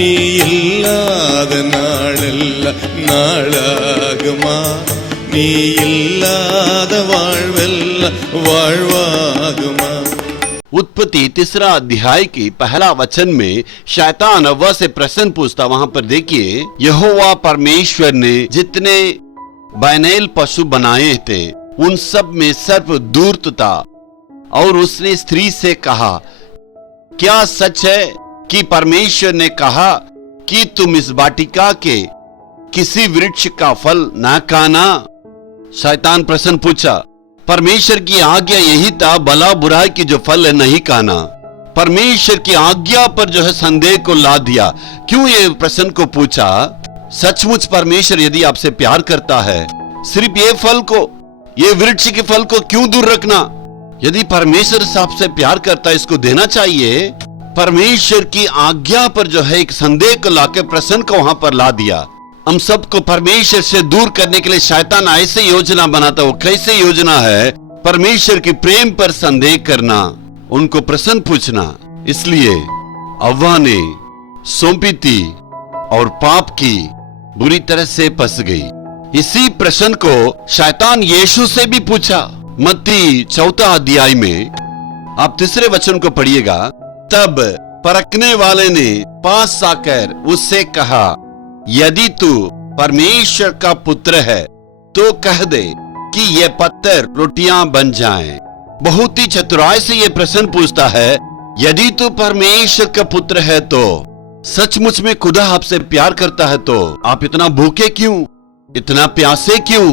நீ இல்லாத நாளெல்லாம் நாளாகுமா? நீ இல்லாத வாழ்வெல்லாம் வாழ்வாகுமா? उत्पत्ति 3 अध्याय की पहला वचन में शैतान हव्वा से प्रश्न पूछता। वहां पर देखिए, यहोवा परमेश्वर ने जितने बैनेल पशु बनाए थे उन सब में सर्प दूर्त था, और उसने स्त्री से कहा, क्या सच है कि परमेश्वर ने कहा कि तुम इस वाटिका के किसी वृक्ष का फल न खाना? शैतान प्रश्न पूछा। परमेश्वर की आज्ञा यही था, भला बुराई की जो फल है नहीं खाना। परमेश्वर की आज्ञा पर जो है संदेह को ला दिया। क्यों ये प्रश्न को पूछा? सचमुच परमेश्वर यदि आपसे प्यार करता है, सिर्फ ये फल को, ये वृक्ष के फल को क्यों दूर रखना? यदि परमेश्वर आपसे प्यार करता है, इसको देना चाहिए। परमेश्वर की आज्ञा पर जो है एक संदेह को लाकर प्रश्न को वहां पर ला दिया। हम सबको परमेश्वर से दूर करने के लिए शैतान ऐसे योजना बनाता। वो कैसे योजना है? परमेश्वर की प्रेम पर संदेह करना, उनको प्रश्न पूछना। इसलिए हव्वा ने सौंपी थी और पाप की बुरी तरह से फंस गई। इसी प्रश्न को शैतान यीशु से भी पूछा। मत्ती 4 अध्याय में आप 3 वचन को पढ़िएगा। तब परखने वाले ने पास आकर उससे कहा, यदि तू परमेश्वर का पुत्र है तो कह दे कि ये पत्थर रोटियां बन जाएं। बहुत ही चतुराई से ये प्रश्न पूछता है, यदि तू परमेश्वर का पुत्र है तो, सचमुच में खुदा आपसे प्यार करता है तो आप इतना भूखे क्यों, इतना प्यासे क्यों,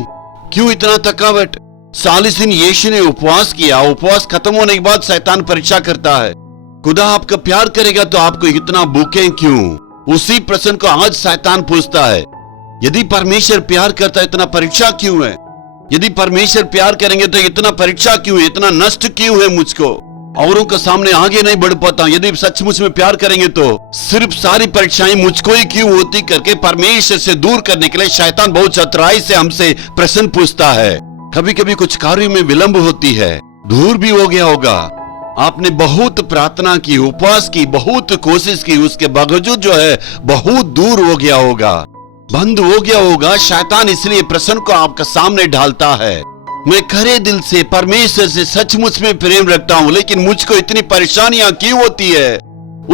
क्यों इतना थकावट? 40 दिन यीशु ने उपवास किया। उपवास खत्म होने के बाद शैतान परीक्षा करता है, खुदा आपका प्यार करेगा तो आपको इतना भूखे क्यों? उसी प्रश्न को आज शैतान पूछता है। यदि परमेश्वर प्यार करता है, इतना परीक्षा क्यों है? यदि परमेश्वर प्यार करेंगे तो इतना परीक्षा क्यों है? इतना नष्ट क्यों है मुझको? औरों के सामने आगे नहीं बढ़ पाता। यदि सचमुच में प्यार करेंगे तो सिर्फ सारी परीक्षाएं मुझको ही क्यों होती करके परमेश्वर से दूर करने के लिए शैतान बहुत चतुराई से हमसे प्रश्न पूछता है। कभी कभी कुछ कार्यों में विलंब होती है, दूर भी हो गया होगा। आपने बहुत प्रार्थना की, उपवास की, बहुत कोशिश की, उसके बावजूद जो है बहुत दूर हो गया होगा, बंद हो गया होगा। शैतान इसलिए प्रश्न को आपके सामने ढालता है। मैं खरे दिल से परमेश्वर से सचमुच में प्रेम रखता हूँ, लेकिन मुझको इतनी परेशानियां क्यों होती है?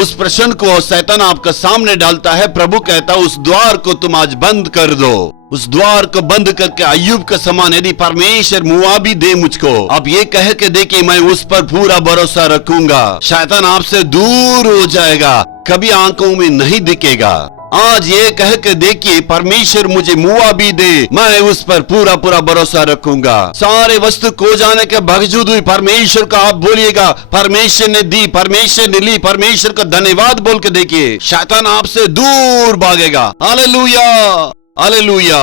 उस प्रश्न को शैतान आपके सामने डालता है। प्रभु कहता है, उस द्वार को तुम आज बंद कर दो। उस द्वार को बंद करके अय्यूब का समान यदि परमेश्वर मुआवजा दे मुझको, आप ये कह के देखिए, मैं उस पर पूरा भरोसा रखूंगा। शैतान आपसे दूर हो जाएगा, कभी आंखों में नहीं दिखेगा। आज ये कह के देखिए, परमेश्वर मुझे मुआवजा दे, मैं उस पर पूरा पूरा भरोसा रखूंगा। सारे वस्तु खो जाने के बावजूद भी परमेश्वर का आप बोलिएगा, परमेश्वर ने दी, परमेश्वर ने ली, परमेश्वर का धन्यवाद बोल के देखिए, शैतान आपसे दूर भागेगा। Hallelujah, hallelujah.